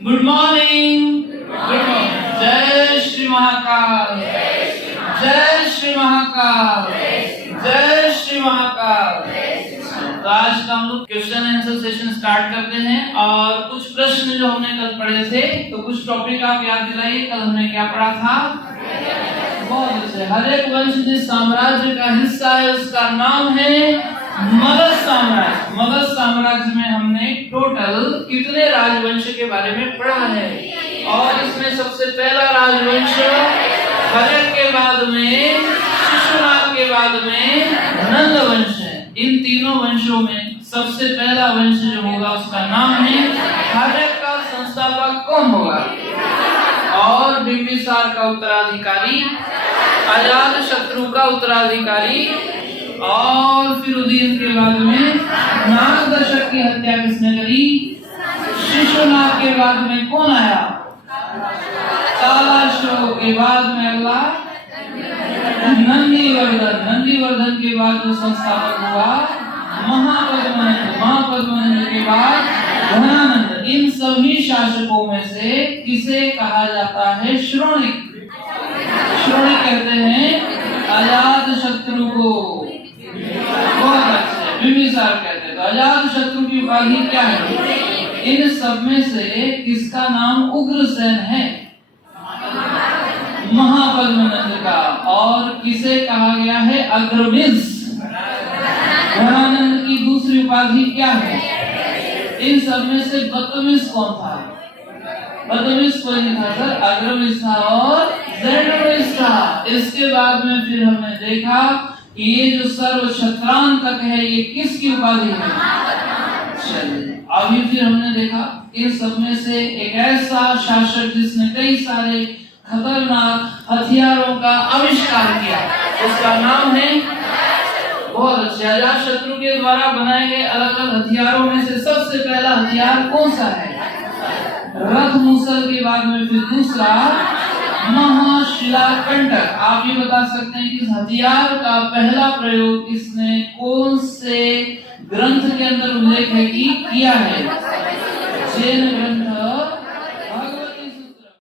Good morning. जय श्री महाकाल। जय श्री महाकाल। जय श्री महाकाल। तो आज का हम लोग क्वेश्चन आंसर सेशन स्टार्ट करते हैं और कुछ प्रश्न जो हमने कल पढ़े थे, तो कुछ टॉपिक आप याद दिलाइए। कल हमने क्या पढ़ा था? बहुत अच्छे। हर एक वंश जिस साम्राज्य का हिस्सा है उसका नाम है मगध साम्राज्य। मगध साम्राज्य में हमने टोटल कितने राजवंश के बारे में पढ़ा है, और इसमें सबसे पहला राजवंश हर्यक के बाद में शिशुनाग के बाद में नंद वंश है। इन तीनों वंशों में सबसे पहला वंश जो होगा उसका नाम है हर्यक। का संस्थापक कौन होगा? और बिंबिसार का उत्तराधिकारी, अजात शत्रु का उत्तराधिकारी, और फिर उदयन के बाद में नाग दशक की हत्या किसने करी? शिशुनाग के बाद में कौन आया? तालाशोक के बाद में अगला नंदीवर्धन। नंदीवर्धन के बाद जो संस्थापक हुआ महापद्मनंद। महापद्मनंद के बाद धनानंद। इन सभी शासकों में से किसे कहा जाता है श्रोणिक? श्रोणिक कहते हैं अजात शत्रु को। बहुत अच्छे। बिंबिसार कहते हैं। तो अजात शत्रु की उपाधि क्या है? इन सब में से किसका नाम उग्रसेन है? महापद्मनंद का। और किसे कहा गया है? अग्रमिस। धनानंद की दूसरी उपाधि क्या है? इन सब में से बदतमीज कौन था? बदतमीज कोई नहीं था सर, अग्रमिस था और ज़ेंडमिस था। इसके बाद में फिर हमने देखा कि ये जो सर्व क्षत्रांतक है ये किसकी उपाधि है? चलिए अभी फिर हमने देखा इन सब में से एक ऐसा शासक जिसने कई सारे खतरनाक हथियारों का आविष्कार किया, उसका नाम है बहुत अच्छे अजात शत्रु के द्वारा बनाए गए अलग अलग हथियारों में से सबसे पहला हथियार कौन सा है? रथ मूसल के बाद में फिर दूसरा महाशिलाकंटक। आप ये बता सकते हैं कि इस हथियार का पहला प्रयोग इसने कौन से ग्रंथ के अंदर उल्लेख है कि किया है? जैन ग्रंथ